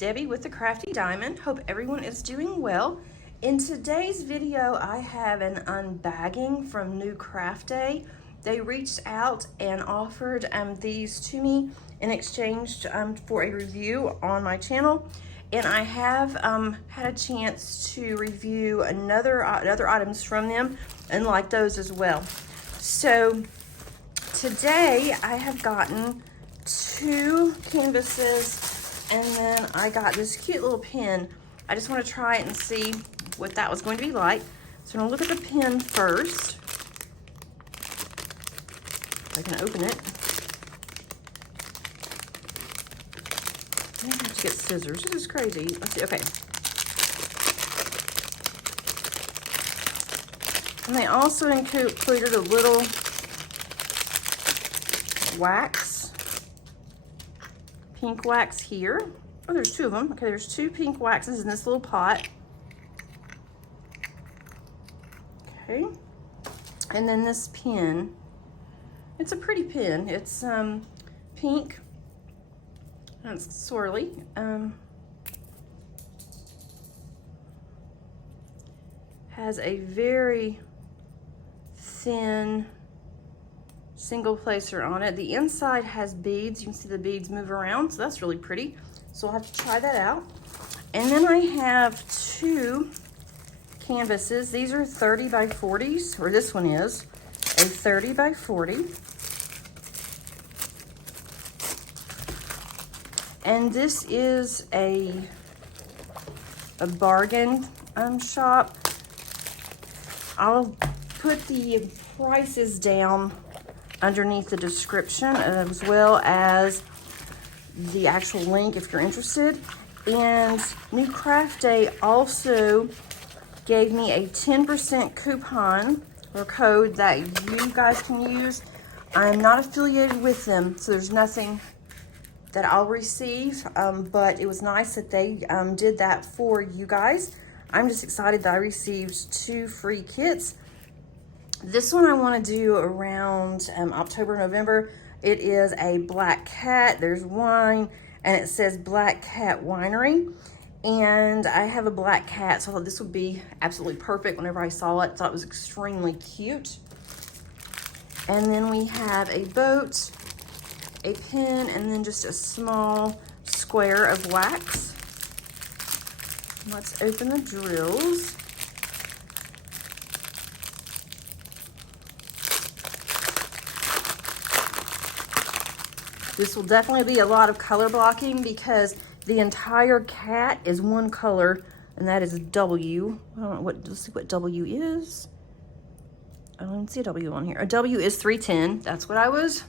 Debbie with the Crafty Diamond. Hope everyone is doing well. In today's video, I have an unbagging from New Craft Day. They reached out and offered these to me in exchange for a review on my channel. And I have had a chance to review other items from them and like those as well. So today I have gotten 2 canvases and then I got this cute little pen. I just want to try it and see what that was going to be like. So I'm going to look at the pen first. If I can open it. I have to get scissors. This is crazy. Let's see. Okay. And they also included a little wax. Pink wax here. Oh, there's 2 of them. Okay, there's 2 pink waxes in this little pot. Okay. And then this pen. It's a pretty pen. It's pink. And it's swirly. Has a very thin single placer on it. The inside has beads. You can see the beads move around, so that's really pretty. So I'll have to try that out. And then I have 2 canvases. These are 30 by 40s, or this one is a 30 by 40. And this is a bargain shop. I'll put the prices down underneath the description, as well as the actual link if you're interested. And New Craft Day also gave me a 10% coupon or code that you guys can use. I'm not affiliated with them, so there's nothing that I'll receive, but it was nice that they did that for you guys. I'm just excited that I received 2 free kits. This one I want to do around October, November. It is a black cat. There's wine, and it says Black Cat Winery. And I have a black cat, so I thought this would be absolutely perfect whenever I saw it. Thought it was extremely cute. And then we have a boat, a pen, and then just a small square of wax. Let's open the drills. This will definitely be a lot of color blocking because the entire cat is one color, and that is W. I don't know let's see what W is. I don't even see a W on here. A W is 310. That's what I was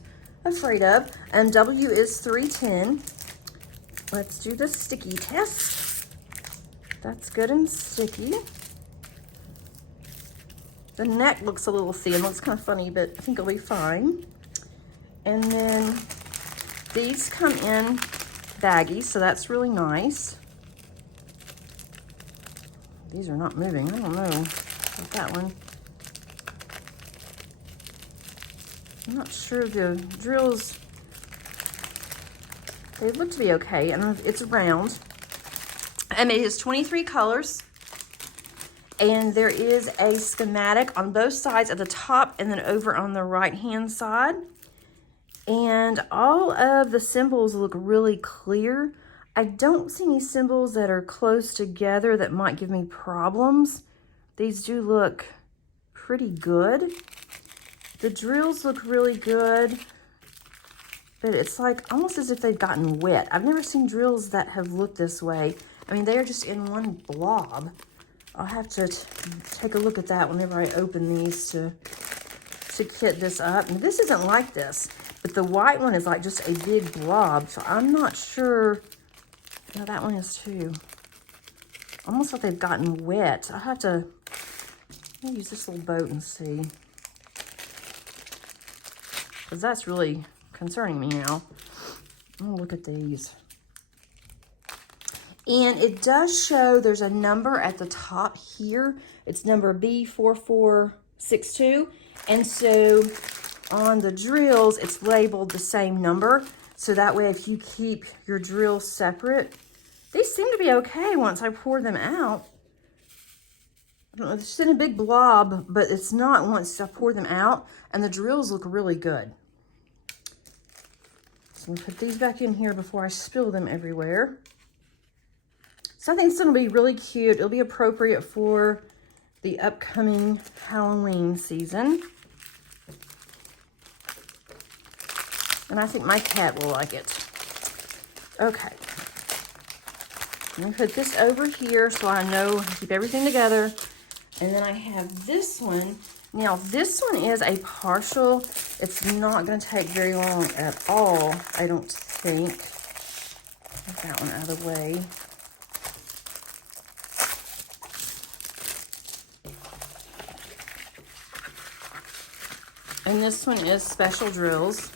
afraid of. And W is 310. Let's do the sticky test. That's good and sticky. The neck looks a little thin. Looks kind of funny, but I think it'll be fine. And then these come in baggies, so that's really nice. These are not moving. I don't know about that one. I'm not sure the drills, they look to be okay, and it's round. And it is 23 colors. And there is a schematic on both sides at the top and then over on the right-hand side. And all of the symbols look really clear. I don't see any symbols that are close together that might give me problems. These do look pretty good. The drills look really good, but it's like almost as if they've gotten wet. I've never seen drills that have looked this way. I mean, they are just in one blob. I'll have to take a look at that whenever I open these to kit this up. And this isn't like this, but the white one is like just a big blob. So I'm not sure. Yeah, that one is too. Almost like they've gotten wet. I'll have to use this little boat and see. Because that's really concerning me now. I'm gonna look at these. And it does show there's a number at the top here. It's number B4462. And so on the drills, it's labeled the same number. So that way, if you keep your drills separate, These seem to be okay once I pour them out. I don't know, it's just in a big blob, but it's not once I pour them out, and the drills look really good. So I'm gonna put these back in here before I spill them everywhere. So I think it's gonna be really cute. It'll be appropriate for the upcoming Halloween season. And I think my cat will like it. Okay. I'm gonna put this over here so I know, keep everything together. And then I have this one. Now this one is a partial. It's not gonna take very long at all, I don't think. Get that one out of the way. And this one is Special Drills.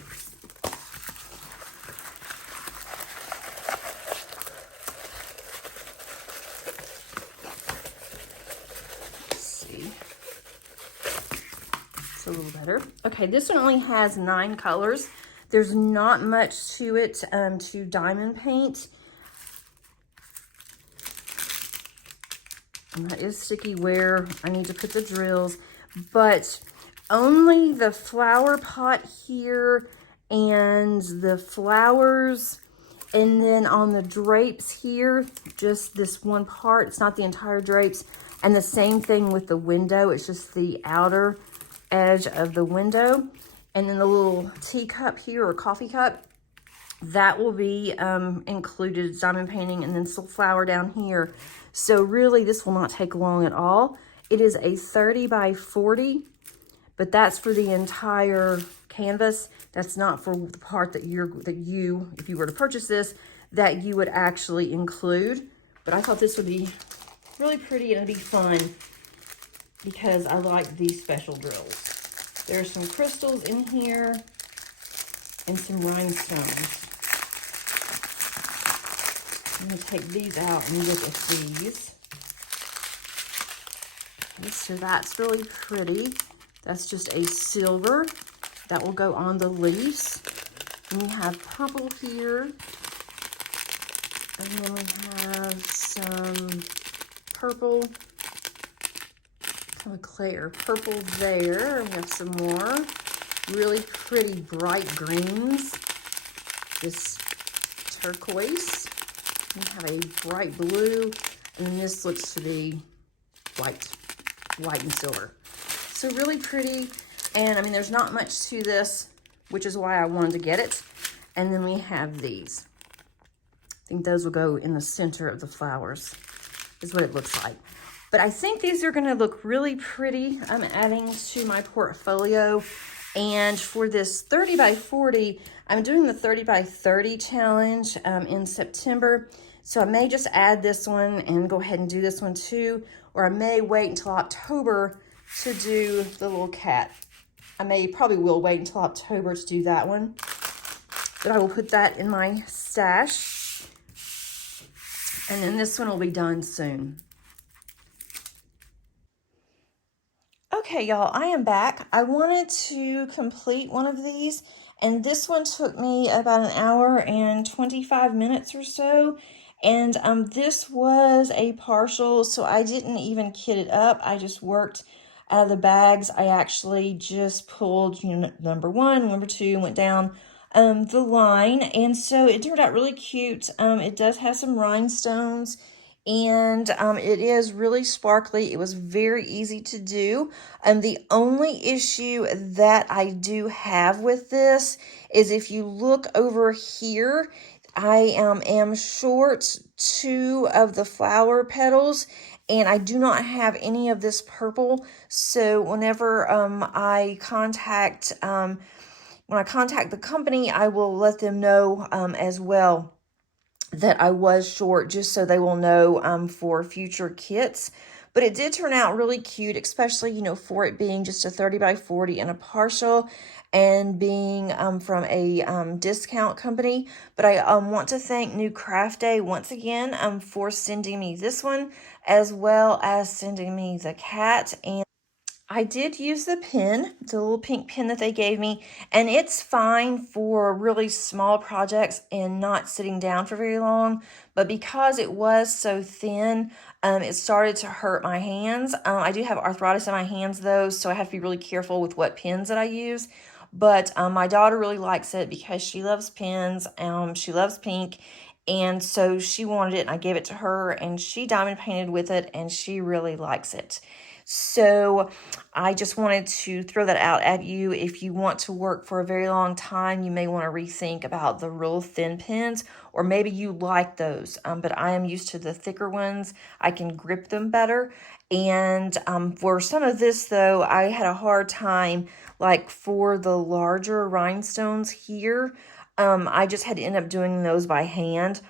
A little better. Okay, this one only has 9 colors. There's not much to it to diamond paint. And that is sticky where I need to put the drills, but only the flower pot here and the flowers, and then on the drapes here, just this one part. It's not the entire drapes. And the same thing with the window. It's just the outer edge of the window. And then the little teacup here, or coffee cup, that will be included diamond painting, and then some flower down here. So really this will not take long at all. It is a 30 by 40, but that's for the entire canvas. That's not for the part that you, if you were to purchase this, that you would actually include. But I thought this would be really pretty and it'd be fun, because I like these special drills. There's some crystals in here and some rhinestones. I'm gonna take these out and look at these. Okay, so that's really pretty. That's just a silver that will go on the leaves. And we have purple here. And then we have some purple. Kind of clay or purple there. We have some more really pretty bright greens. This turquoise. We have a bright blue, and this looks to be white and silver. So really pretty. And I mean, there's not much to this, which is why I wanted to get it. And then we have these. I think those will go in the center of the flowers, is what it looks like. But I think these are gonna look really pretty. I'm adding to my portfolio. And for this 30 by 40, I'm doing the 30 by 30 challenge in September. So I may just add this one and go ahead and do this one too. Or I may wait until October to do the little cat. Probably will wait until October to do that one. But I will put that in my stash. And then this one will be done soon. Okay, y'all, I am back. I wanted to complete one of these, and this one took me about an hour and 25 minutes or so. And this was a partial, so I didn't even kit it up. I just worked out of the bags. I actually just pulled unit number 1, number 2, and went down the line. And so it turned out really cute. It does have some rhinestones. And it is really sparkly. It was very easy to do. The only issue that I do have with this is if you look over here, I am short 2 of the flower petals, and I do not have any of this purple. So whenever I contact the company, I will let them know as well that I was short, just so they will know for future kits. But it did turn out really cute, especially, you know, for it being just a 30 by 40 and a partial, and being from a discount company. But I want to thank New Craft Day once again for sending me this one, as well as sending me the cat. I did use the pen, the little pink pen that they gave me, and it's fine for really small projects and not sitting down for very long. But because it was so thin, it started to hurt my hands. I do have arthritis in my hands though, so I have to be really careful with what pens that I use. But my daughter really likes it because she loves pens. She loves pink. And so she wanted it, and I gave it to her, and she diamond painted with it, and she really likes it. So I just wanted to throw that out at you. If you want to work for a very long time, you may want to rethink about the real thin pens, or maybe you like those. But I am used to the thicker ones. I can grip them better. And for some of this, though, I had a hard time, like for the larger rhinestones here. I just had to end up doing those by hand.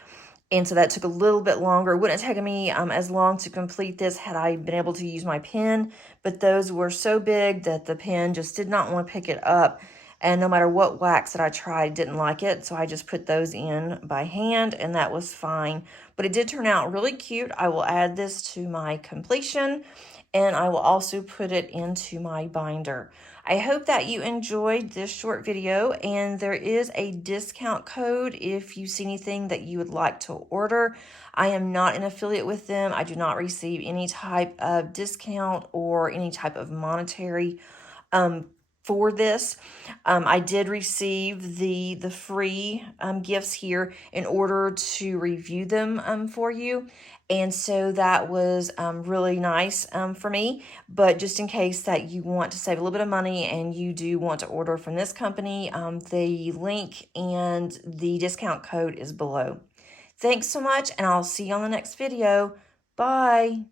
And so that took a little bit longer. It wouldn't have taken me as long to complete this had I been able to use my pen, but those were so big that the pen just did not want to pick it up. And no matter what wax that I tried, didn't like it. So I just put those in by hand, and that was fine. But it did turn out really cute. I will add this to my completion, and I will also put it into my binder. I hope that you enjoyed this short video, and there is a discount code if you see anything that you would like to order. I am not an affiliate with them. I do not receive any type of discount or any type of monetary for this. I did receive the free gifts here in order to review them for you. And so that was really nice for me. But just in case that you want to save a little bit of money and you do want to order from this company, the link and the discount code is below. Thanks so much, and I'll see you on the next video. Bye.